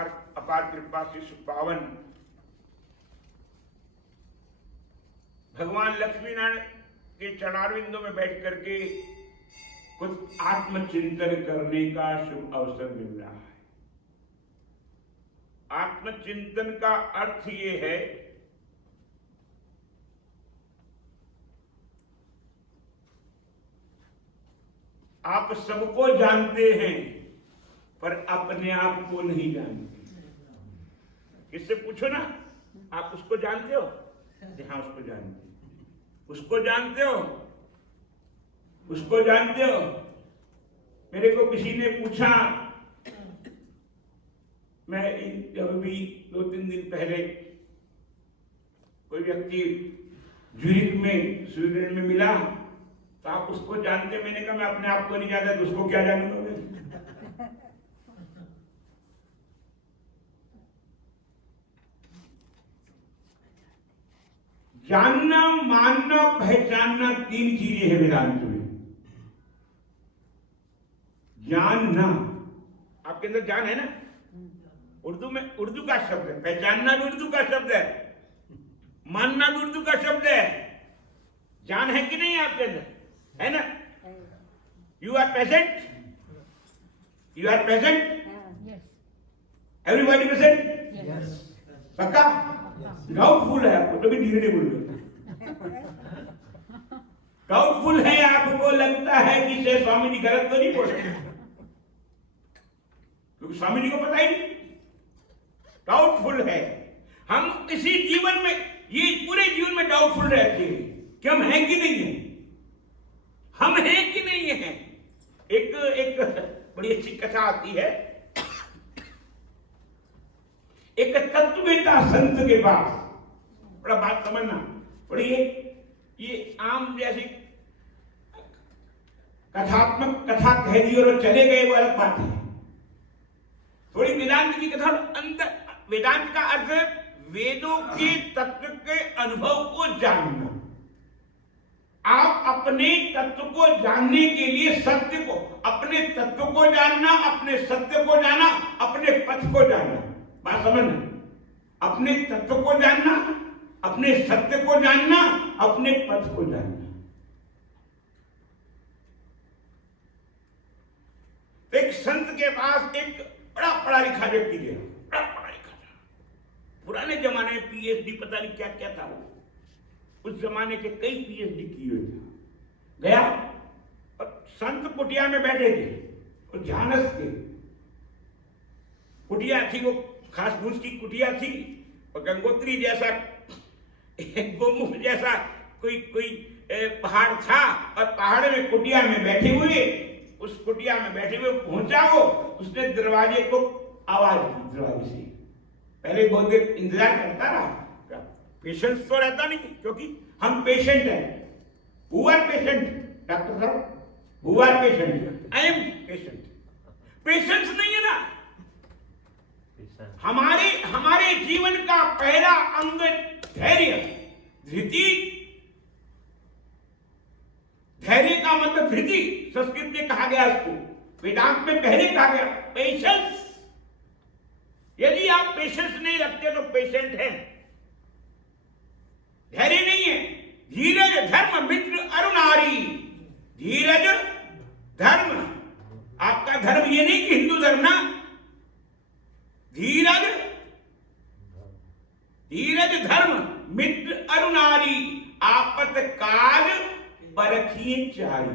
अपार कृपा से सुपावन भगवान लक्ष्मी नारायण के चरणारविंदों में बैठ करके कुछ आत्मचिंतन करने का शुभ अवसर मिल रहा है। आत्मचिंतन का अर्थ ये है आप सबको जानते हैं पर अपने आप को नहीं जानते। किससे पूछो ना, आप उसको जानते हो? हाँ, उसको जानते हो। उसको जानते हो? उसको जानते हो? मेरे को किसी ने पूछा, मैं जब भी 2-3 दिन पहले कोई व्यक्ति ज्यूरिख में स्वीडन में मिला, तो आप उसको जानते? मैंने कहा मैं अपने आप को नहीं जानता तो उसको क्या जानूंगा मैं? जानना, मानना, पहचानना 3 चीजें हैं वेदांत में। जानना, आपके अंदर जान है ना? उर्दू में उर्दू का शब्द है, पहचानना भी उर्दू का शब्द है, मानना भी उर्दू का शब्द है। जान है कि नहीं आपके अंदर? है ना? You are present? You are present? Everybody present? पक्का? डाउटफुल है आपको, तो भी धीरे धीरे बोल। डाउटफुल है आपको, लगता है कि से स्वामी जी गलत तो नहीं बोल रहे, क्योंकि स्वामी जी को पता ही नहीं। डाउटफुल है हम इसी जीवन में, ये पूरे जीवन में डाउटफुल रहते हैं कि हम हैं कि नहीं है, हम हैं कि नहीं है। एक बड़ी अच्छी कथा आती है। एक तत्ववेता संत के पास, बड़ा बात समझना, बड़ी ये आम जैसी कथात्मक कथा कह दी और चले गए, वो अलग बात है। थोड़ी वेदांत की कथा अंदर, वेदांत का अर्थ वेदों के तत्व के अनुभव को जानना। आप अपने तत्व को जानने के लिए सत्य को, अपने तत्व को जानना, अपने सत्य को जानना, अपने पथ को जानना। बात समझना, अपने तत्व को जानना, अपने सत्य को जानना, अपने पथ को जानना। एक संत के पास एक बड़ा पढ़ा लिखा व्यक्ति गया, बड़ा पढ़ा लिखा था, पुराने जमाने में पीएचडी पता नहीं क्या क्या था वो, उस जमाने के कई पीएचडी किए हुए थे। गया और संत कुटिया में बैठे थे, और झानस थे, कुटिया थी, वो खास भूस की कुटिया थी, और गंगोत्री जैसा गोमुख जैसा कोई पहाड़ था, और पहाड़ में कुटिया में बैठे हुए, उस कुटिया में बैठे हुए पहुंचा वो, उसने दरवाजे को आवाज दी, दरवाजे से। पहले बहुत देर इंतजार करता रहा, पेशेंस तो रहता नहीं, क्योंकि हम पेशेंट हैं। Who are patient? डॉक्टर साहब, who are patient? I am patient. Patience नहीं है ना। हमारे जीवन का पहला अंग धैर्य, धृति। धैर्य का मतलब धृति, संस्कृत में कहा गया उसको, वेदांत में पहले कहा गया पेशेंस। यदि आप पेशेंस नहीं रखते तो पेशेंट हैं, धैर्य नहीं है। धीरज धर्म मित्र अरुणारी। धीरज धर्म, आपका धर्म ये नहीं कि हिंदू धर्म ना, धीरज धर्म मित्र अरुणारी, आपतकाल परखिए चारी।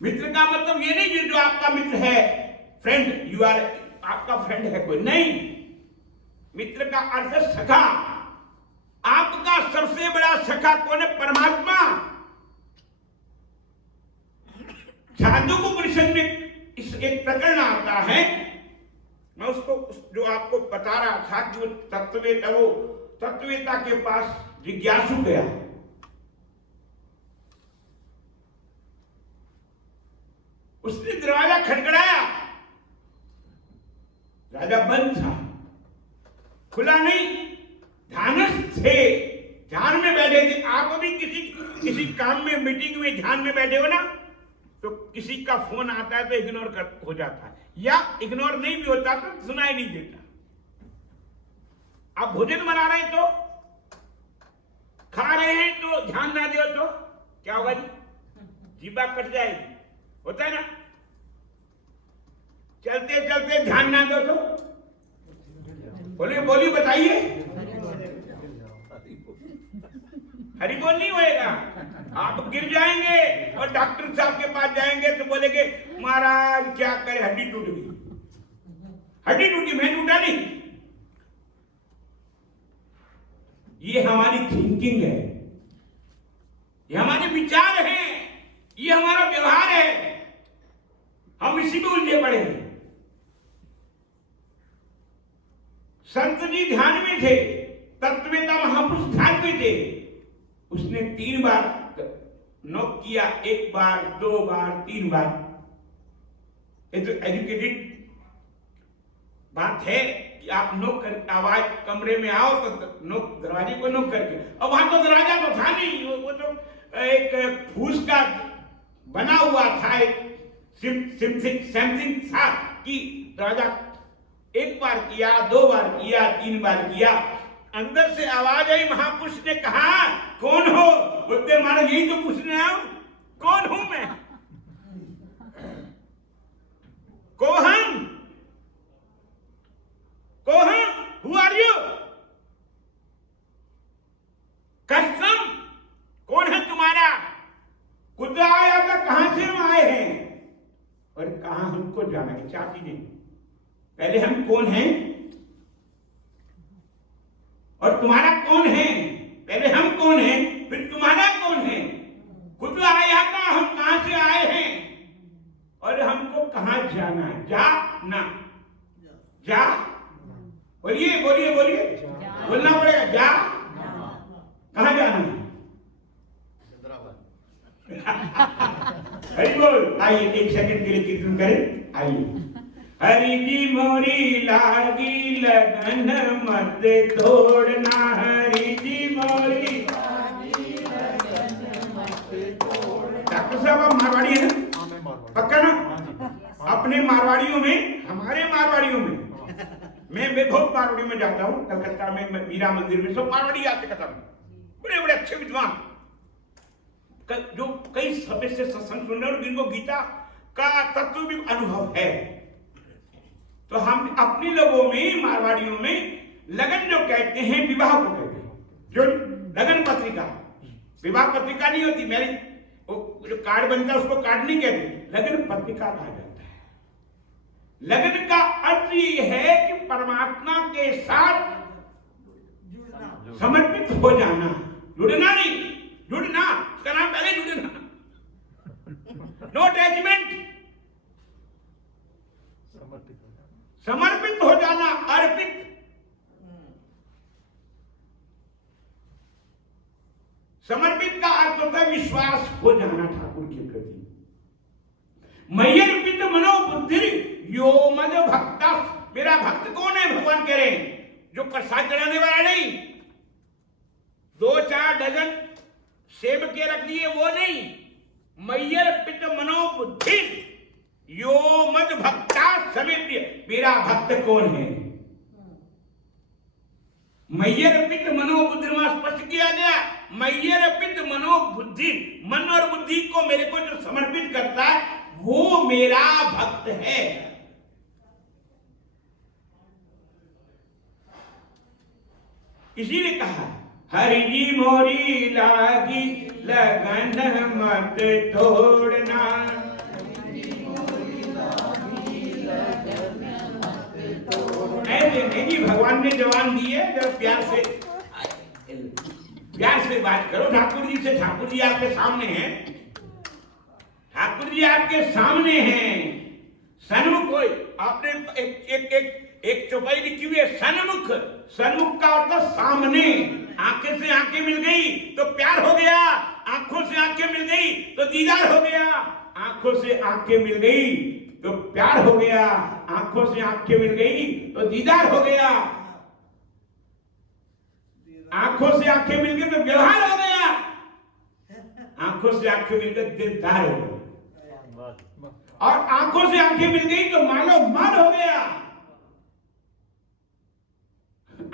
मित्र का मतलब ये नहीं कि जो आपका मित्र है, फ्रेंड, यू आर, आपका फ्रेंड है कोई, नहीं। मित्र का अर्थ है सखा। आपका सबसे बड़ा सखा कौन है? परमात्मा। छांदोग्योपनिषद में इस एक प्रकरण आता है, मैं उसको जो आपको बता रहा था कि वो तत्ववेता के पास जिज्ञासु गया। उसने दरवाजा खटखटाया, राजा बंद था, खुला नहीं। ध्यानस्थ थे, ध्यान में बैठे थे। आप भी किसी काम में, मीटिंग में ध्यान में बैठे हो ना, तो किसी का फोन आता है तो इग्नोर कर हो जाता है, या इग्नोर नहीं भी होता तो सुनाई नहीं देता। आप भोजन बना रहे हैं तो, खा रहे हैं तो ध्यान ना दो तो क्या होगा जी? जीभा कट जाएगी, होता है ना। चलते चलते ध्यान ना दो तो बोलिए, बोलिए, बताइए। हरि बोल नहीं होएगा, आप गिर जाएंगे और डॉक्टर साहब के पास जाएंगे तो बोलेंगे महाराज क्या करे, हड्डी टूट गई। हड्डी टूटी, मैं टूटा नहीं। ये हमारी थिंकिंग है, ये हमारे विचार हैं, ये हमारा व्यवहार है, हम इसी में उलझे पड़े हैं। संत जी ध्यान में थे, तत्ववेता महापुरुष ध्यान में थे। उसने 3 बार नोक किया, 1 बार, 2 बार, 3 बार। ये तो एजुकेटेड बात है कि आप नोक कर, आवाज कमरे में आओ तो नोक, दरवाजे को नोक करके। अब वहां तो दरवाजा तो था नहीं, वो तो एक फूस का बना हुआ था, एक समथिंग था कि दरवाजा 1 बार किया, 2 बार किया, 3 बार किया। अंदर से आवाज आई, महापुरुष ने कहा कौन हो? बोलते महाराज यही तो पूछने आया हूं, कौन हूं मैं? कोहन, कोहन, हु आर यू? कसम, कौन है तुम्हारा? खुद आया था, कहां से हम आए हैं और कहां हमको जाना है? 4 चीजें। पहले हम कौन हैं और तुम्हारा कौन है। पहले हम कौन हैं, फिर तुम्हारा कौन है। खुद आया था, हम कहां से आए हैं और हमको कहां जाना है। जा ना, जा, बोलिए, बोलिए, बोलिए, बोलना पड़ेगा। जा, कहां जाना है? हरि बोल। आइए 1 सेकंड के लिए कीर्तन करें। आइए। हरि जी मोरी लागी लगन मत तोड़ना, हरि जी मोरी लागी लगन मत तोड़ना। डॉक्टर साहब आप मारवाड़ी है ना? पक्का ना? अपने मारवाड़ियों में, हमारे मारवाड़ियों में, मैं बहुत मारवाड़ी में जाता हूँ। कलकत्ता में मीरा मंदिर में सब मारवाड़ी आते, कथा में बड़े बड़े अच्छे विद्वान, जो कई समय से सत्संग सुन रहे और जिनको गीता का तत्व भी अनुभव है। तो हम अपने लोगों में, मारवाड़ियों में लगन जो कहते हैं, विवाह को कहते हैं। जो लगन पत्रिका, विवाह पत्रिका नहीं होती, मेरी जो कार्ड बनता है उसको कार्ड नहीं कहते, लगन पत्रिका कहा जाता है। लगन का अर्थ ये है कि परमात्मा के साथ समर्पित हो जाना, जुड़ना नहीं, जुड़ना, उसका नाम पहले जुड़ना, नो अटैचमेंट, समर्पित हो जाना, अर्पित। समर्पित का अर्थ होता है विश्वास हो जाना ठाकुर के प्रति। मय्यर्पित मनोबुद्धि यो मद भक्ता। मेरा भक्त कौन है? भगवान कह रहे हैं जो प्रसाद चढ़ाने वाला नहीं, 2-4 डजन सेब के रख दिए वो नहीं। मय्यर्पित मनोबुद्धि यो मद भक्ता समेप्य। मेरा भक्त कौन है? मय्यर्पित मनोबुद्धि में स्पष्ट किया गया। मय्यर्पित मनोबुद्धि, मन और बुद्धि को मेरे को जो समर्पित करता है वो मेरा भक्त है। इसीलिए कहा हरि जी मोरी लागी लगन मत तोड़ना। ऐसे नहीं जी, भगवान ने जवान दी है, जब प्यार से बात करो ठाकुर जी से। ठाकुर जी आपके सामने हैं, ठाकुर जी आपके सामने हैं। सन्मुख कोई आपने एक चौपाई लिखी हुई है, सन्मुख। सन्मुख का अर्थ सामने। आंखें से आंखें मिल गई तो प्यार हो गया, आंखों से आंखें मिल गई तो दीदार हो गया, आंखों से आंखें मिल गई तो प्यार हो गया, आंखों से आंखें मिल गई तो दीदार हो गया, आंखों से आंखें मिल गई तो व्यवहार हो गया, आंखों से आंखें मिलकर दिलदार हो गया। और आंखों से आंखें मिल गई तो मानो मन हो गया।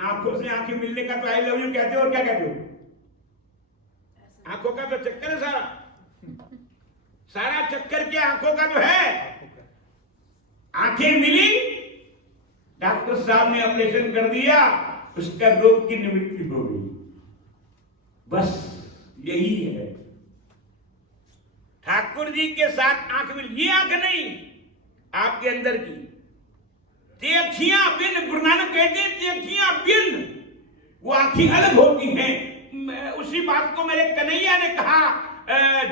आंखों से आंखें मिलने का तो आई लव यू कहते हो, और क्या कहते हो? आंखों का तो चक्कर है सारा, सारा चक्कर क्या आंखों का तो है। आंखें मिली, डॉक्टर साहब ने ऑपरेशन कर दिया, उसका रोग की निवृत्ति हो गई। बस यही है। ठाकुर जी के साथ आंख मिली। ये आंख नहीं आपके अंदर की, तेखियां बिन, गुरु नानक कहते हैं तेखियां बिन, वो आंखें अलग होती हैं। उसी बात को मेरे कन्हैया ने कहा,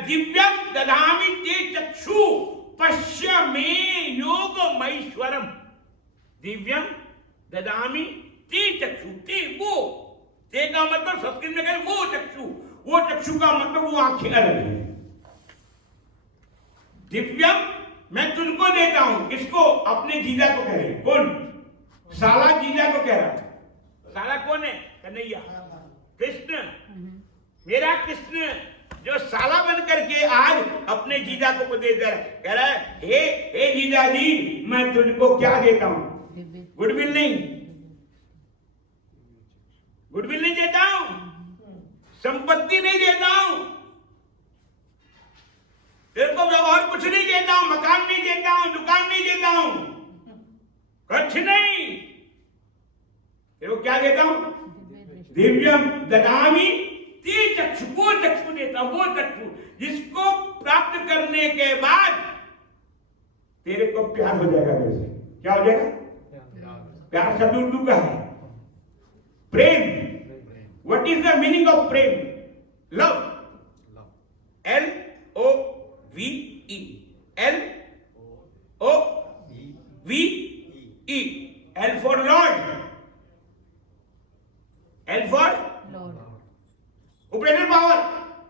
दिव्यम ददामि ते चक्षु पश्य मे योग महेश्वरम। दिव्यम ददामि ते चक्षु, ते वो, ते का मतलब संस्कृत में कहें वो चक्षु, वो चक्षु का मतलब वो आंखें अलग है। दिव्यम मैं तुझको देता हूं, किसको? अपने जीजा को कह रहे। कौन? साला जीजा को कह रहा। साला कौन है? कन्हैया, कृष्ण, मेरा कृष्ण, जो साला बन करके आज अपने जीजा को उपदेश दे रहा है। कह रहा है, हे जीजा जी, मैं तुझको क्या देता हूं? गुडविल नहीं, गुडविल नहीं देता हूं, संपत्ति नहीं देता हूं, तेरे को और कुछ नहीं देता हूं, मकान नहीं देता हूं, दुकान नहीं देता हूं, कुछ नहीं। तेरे को क्या देता हूं? दिव्यम ददामि ते चक्षु, वो चक्षु देता हूं, वो चक्षु जिसको प्राप्त करने के बाद तेरे को प्यार हो जाएगा। मेरे से क्या हो जाएगा? प्यार शब्द उर्दू का है, प्रेम। What is the meaning of prem? Love, LOVE, LOVE, L for Lord, L for Lord, operator power,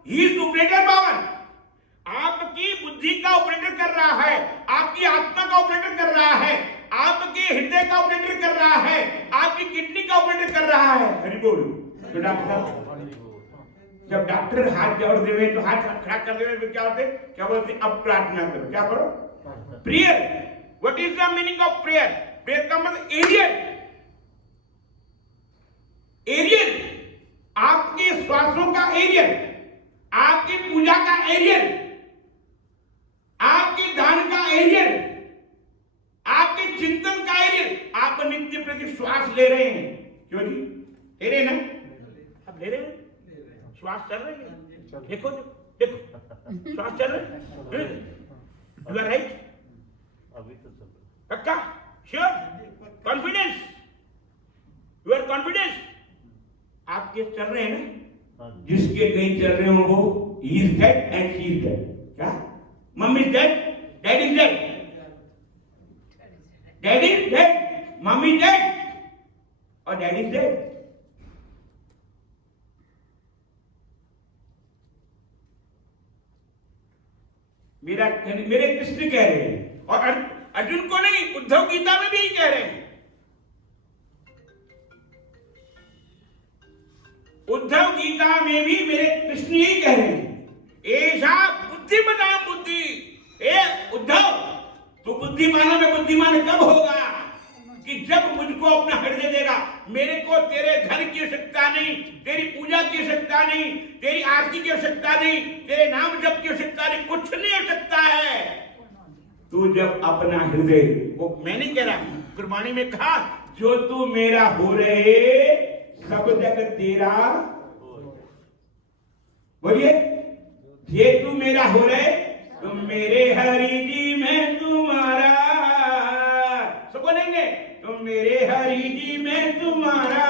he is operator power. आपकी बुद्धि का ऑपरेटर कर रहा है, आपकी आत्मा का ऑपरेटर कर रहा है, आपके हृदय का ऑपरेटर कर रहा है, आपकी किडनी का ऑपरेटर कर रहा है। हरि बोल। तो डॉक्टर, जब डॉक्टर हाथ जोड़ देवे तो हाथ खड़ा कर देवे तो क्या होते? क्या बोलते? अब प्रार्थना करो। क्या करो? Prayer. What is the meaning of prayer? Prayer का मतलब एरियल, एरियल, आपके श्वासों का एरियल, आपकी पूजा का एरियल, आपके दान का एरियल, आपके चिंतन का एरियल। आप नित्य प्रति श्वास ले रहे हैं, क्यों जी? ले रहे ना? आप ले रहे हैं, श्वास चल रहे हैं। देखो देखो, श्वास चल रहे हैं। You are right? अभी तो चल पक्का? Sure? Confidence? You are confidence? आपके चल रहे हैं ना? जिसके नहीं चल रहे हो वो he is dead and she is dead. क्या? Mummy is dead, dad is dead, dad is dead, mummy is dead और डैड इज डेड। मेरे कृष्ण कह रहे हैं, और अर्जुन को नहीं, उद्धव गीता में भी यही कह रहे हैं। उद्धव गीता में भी मेरे कृष्ण यही कह रहे हैं, ऐसा बुद्धिमता बुद्धि। ए उद्धव, तू बुद्धिमानों में बुद्धिमान कब होगा? कि जब मुझको अपना हृदय देगा। मेरे को तेरे धन की आवश्यकता नहीं, तेरी पूजा की आवश्यकता नहीं, तेरी आरती की आवश्यकता नहीं, तेरे नाम जप की आवश्यकता नहीं, कुछ नहीं आवश्यकता है। तू जब अपना हृदय, वो मैं नहीं कह रहा, गुरबाणी में कहा, जो तू मेरा हो रहे सब जग तेरा। बोलिए, ये तू मेरा हो रहे, तुम मेरे हरि जी मैं तुम्हारा। सब बोलेंगे, तुम मेरे हरि जी मैं तुम्हारा,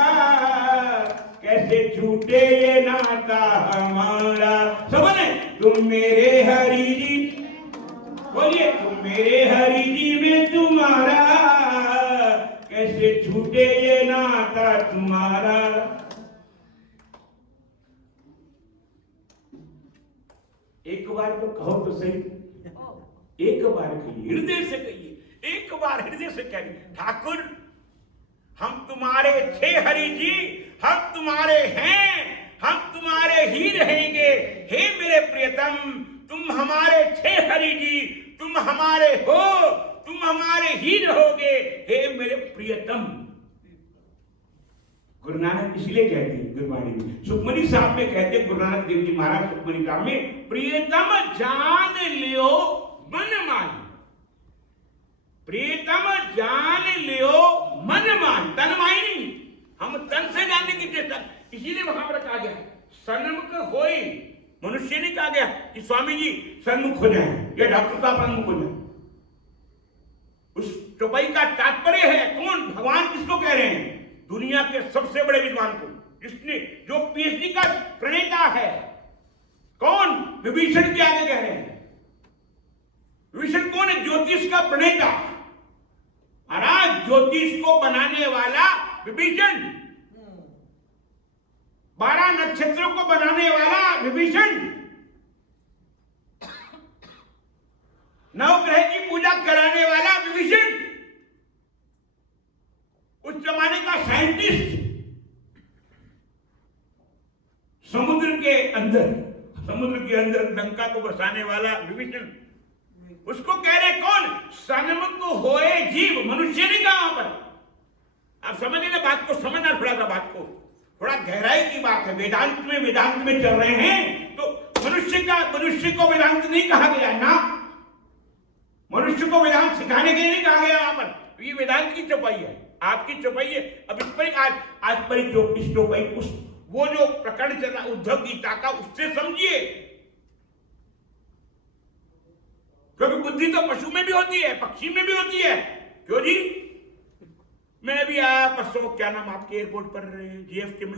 कैसे छूटे ये नाता हमारा। सब बोले, तुम मेरे हरि जी। बोलिए, तुम मेरे हरि जी में तुम्हारा, कैसे छूटे ये नाता तुम्हारा। एक बार तो कहो तो सही, एक बार कहिए, हृदय से कहिए, एक बार हृदय से कहिए, ठाकुर हम तुम्हारे थे हरि जी, हम तुम्हारे हैं, हम तुम्हारे ही रहेंगे। हे मेरे प्रियतम, तुम हमारे थे हरि जी, तुम हमारे हो, तुम हमारे ही रहोगे, हे मेरे प्रियतम। गुरु नानक इसलिए कहते हैं गुरबाणी में, सुखमनी साहब में कहते हैं, गुरु नानक देव जी महाराज सुखमनी साहब में, प्रियतम जान लियो मन मान। प्रियतम जान लियो मन मान, तन माई नहीं, हम तन से जानने की चेष्टा। इसीलिए वहां पर कहा गया सन्मुख होई, मनुष्य नहीं कहा गया कि स्वामी जी सन्मुख हो जाए या डॉक्टर साहब सन्मुख हो जाए। उस चौपाई का तात्पर्य है कौन? भगवान किसको कह रहे हैं? दुनिया के सबसे बड़े विद्वान को, जिसने जो पीएचडी का प्रणेता है। कौन? विभीषण के आगे कह रहे हैं। विभीषण कौन है? ज्योतिष का प्रणेता। महाराज ज्योतिष को बनाने वाला विभीषण, 12 नक्षत्रों को बनाने वाला विभीषण, नवग्रह की पूजा कराने वाला विभीषण, उस जमाने का साइंटिस्ट, समुद्र के अंदर लंका को बसाने वाला विभीषण, उसको कह रहे कौन? सन्मुख होए जीव, मनुष्य नहीं कहा वहां पर। आप समझ लेना बात को, समझना थोड़ा सा बात को, थोड़ा गहराई की बात है। वेदांत में चल रहे हैं तो मनुष्य को वेदांत नहीं कहा गया ना, मनुष्य को वेदांत सिखाने के लिए नहीं कहा गया वहां पर। ये वेदांत की चौपाई है, आपकी चौपाई है। अब इस पर आज पर इस चौपाई, उस वो जो प्रकरण चल रहा उद्धव गीता का, उससे समझिए, क्योंकि बुद्धि तो पशु में भी होती है, पक्षी में भी होती है। क्यों जी? मैं भी आया परसों, क्या नाम आपके एयरपोर्ट पर जीएफके में,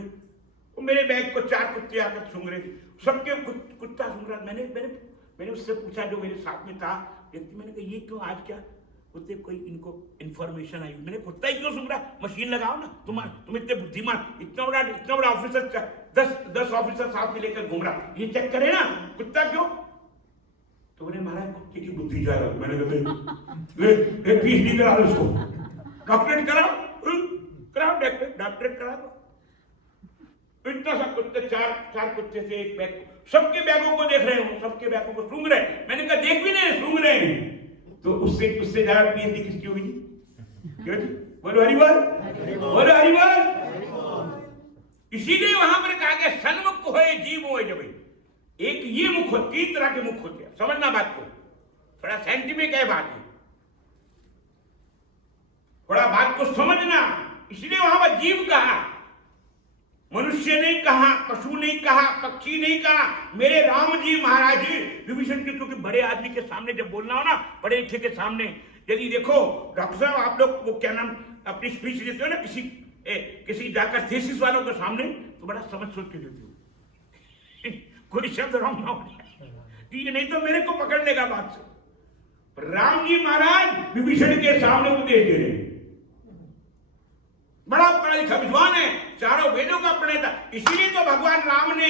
वो मेरे बैग को 4 कुत्ते आकर सूंघ रहे थे, सबके कुत्ता सूंघ रहा। मैंने उससे पूछा जो मेरे साथ में था व्यक्ति, मैंने कहा ये क्यों, आज क्या कुत्ते कोई इनको इंफॉर्मेशन आई? मैंने कुत्ता ही क्यों सूंघ रहा? मशीन लगाओ ना, तुम इतने बुद्धिमान, इतना बड़ा ऑफिसर, 10 ऑफिसर साथ में लेकर घूम रहा, ये चेक करे ना कुत्ता क्यों? तो बोले महाराज कुत्ते की बुद्धि जा रहा। मैंने कहा फीस नहीं करा उसको, डॉक्टरेट कराओ, डॉक्टरेट करा दो। इतना सा कुत्ते, 4 कुत्ते थे एक बैग, सबके बैगों को देख रहे हो, सबके बैगों को सूंघ रहे। मैंने कहा देख भी नहीं, सूंघ रहे हैं। तो उससे ज्यादा पीएचडी किसकी होगी? क्यों जी? बोलो हरिवाल, बोलो हरिवाल। इसीलिए वहां पर कहा गया सन्मुख होए जीव होए। जब एक ये मुख, 3 तरह के मुख होते हैं, समझना बात को, थोड़ा साइंटिफिक है बात है, थोड़ा बात को समझना। इसलिए वहां पर जीव कहा, मनुष्य नहीं कहा, पशु नहीं कहा, पक्षी नहीं कहा। मेरे राम जी महाराज विभीषण के, क्योंकि बड़े आदमी के सामने जब बोलना हो ना, बड़े लिखे के सामने, यदि देखो डॉक्टर साहब आप लोग वो क्या नाम अपनी स्पीच देते हो ना किसी जाकर थीसिस वालों के सामने, तो बड़ा समझ सोच के देते हो, कोई शब्द रॉन्ग ना हो जाए, ये नहीं तो मेरे को पकड़ लेगा बात से। राम जी महाराज विभीषण के सामने उपदेश दे रहे, बड़ा पढ़ा लिखा विद्वान है, 4 वेदों का प्रणेता। इसीलिए तो भगवान राम ने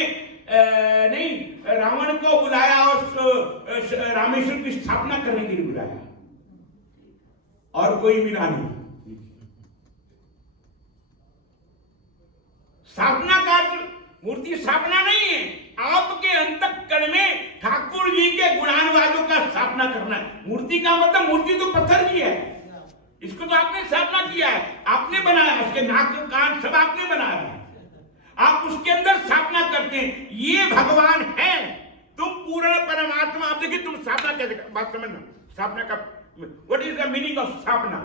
रावण को बुलाया और रामेश्वर की स्थापना करने के लिए बुलाया, और कोई मिला नहीं। स्थापना का मूर्ति स्थापना नहीं है, आपके अंतःकरण में ठाकुर जी के गुणानुवादों का स्थापना करना। मूर्ति का मतलब, मूर्ति तो पत्थर की है, इसको तो आपने स्थापना किया है, आपने बनाया, उसके नाक कान सब आपने बनाया है, आप उसके अंदर स्थापना करते हैं। ये भगवान है, तुम पूर्ण परमात्मा। आप देखिए तुम स्थापना कैसे, बात समझना, स्थापना का what is the meaning of स्थापना।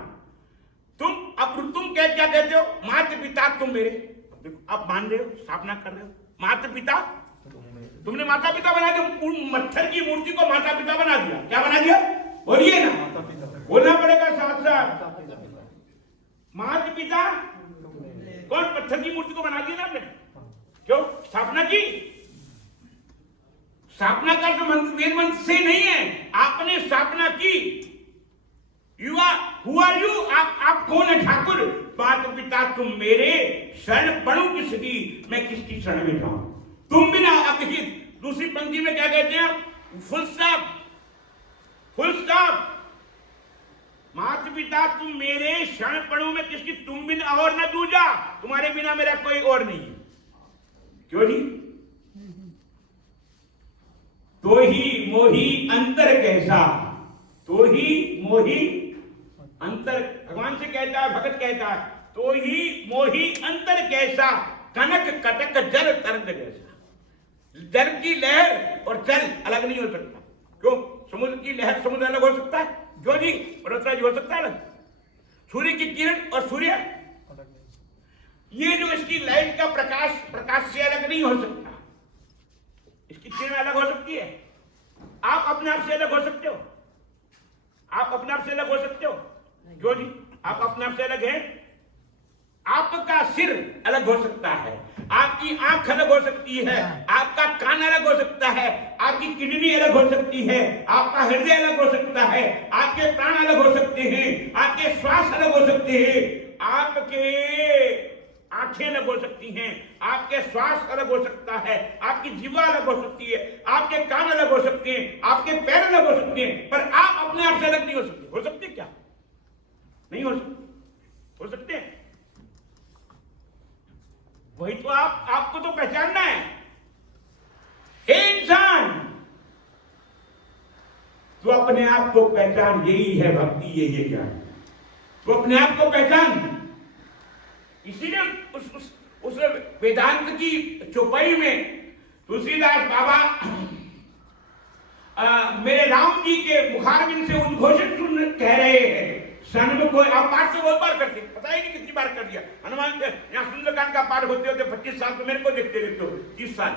तुम क्या कहते हो? माता पिता तुम मेरे, देखो आप मान रहे हो, स्थापना कर रहे हो, माता पिता, तुमने माता पिता बना दिया, पत्थर की मूर्ति को माता पिता बना दिया। क्या बना दिया? बोलिए ना, बोलना पड़ेगा साथ साथ। माता पिता कौन? पत्थर की मूर्ति को बना दिया ना आपने, क्यों? स्थापना की। स्थापना का तो मंत्र वेद मंत्र से नहीं है, आपने स्थापना की। Who are you? आप कौन है? ठाकुर। माता पिता तुम मेरे, शरण पढ़ू किसकी, मैं किसकी शरण में जाऊं? तुम बिना। अब देखिए दूसरी पंक्ति में क्या कहते हैं? Full stop, full stop. माता पिता तुम मेरे, शरण पढ़ू मैं किसकी, तुम बिना और न दूजा, तुम्हारे बिना मेरा कोई और नहीं है। क्यों जी? तो ही मोही अंतर कैसा, तो ही मोही अंतर, भगवान से कहता है, भगत कहता है, तो ही मोही अंतर कैसा, कनक कटक जल तरंग जैसा। जल की लहर और जल अलग नहीं हो सकता। क्यों? समुद्र की लहर समुद्र अलग हो सकता है? जो जी पर्वतराज हो सकता है अलग। सूर्य की किरण और सूर्य, ये जो इसकी लाइट का प्रकाश, प्रकाश से अलग नहीं हो सकता। इसकी किरण अलग हो सकती है, आप अपने आप से अलग हो सकते हो, आप अपने आप से अलग हो सकते हो। जो जी आप अपने आप से अलग हैं। आपका सिर अलग हो सकता है, आपकी आंख अलग हो सकती है, आपका कान अलग हो सकता है, आपकी किडनी अलग हो सकती है, आपका हृदय अलग हो सकता है, आपके प्राण अलग हो सकते हैं, आपके श्वास अलग हो सकते हैं, आपके आंखें अलग हो सकती हैं, आपके श्वास अलग हो सकता है, आपकी जीवा अलग हो सकती है, आपके कान अलग हो सकते हैं, आपके पैर अलग हो सकते हैं, पर आप अपने आप से अलग नहीं हो सकते। हो सकते क्या? नहीं हो सकते। हो सकते हैं? वही तो आपको तो पहचानना है। हे इंसान, तो अपने आप को पहचान, यही है भक्ति, यही है ज्ञान। तो अपने आप को पहचान। इसीलिए उस वेदांत की चौपाई में तुलसीदास बाबा मेरे राम जी के मुखारबिंद से उद्घोषित सुन कह रहे हैं, सन्मुख को। आप पाठ से बहुत बार करते, पता ही नहीं कितनी बार कर दिया। हनुमान यहाँ सुंदरकांड का पाठ होते होते 25 साल तो मेरे को देखते रहते हो, 30 साल।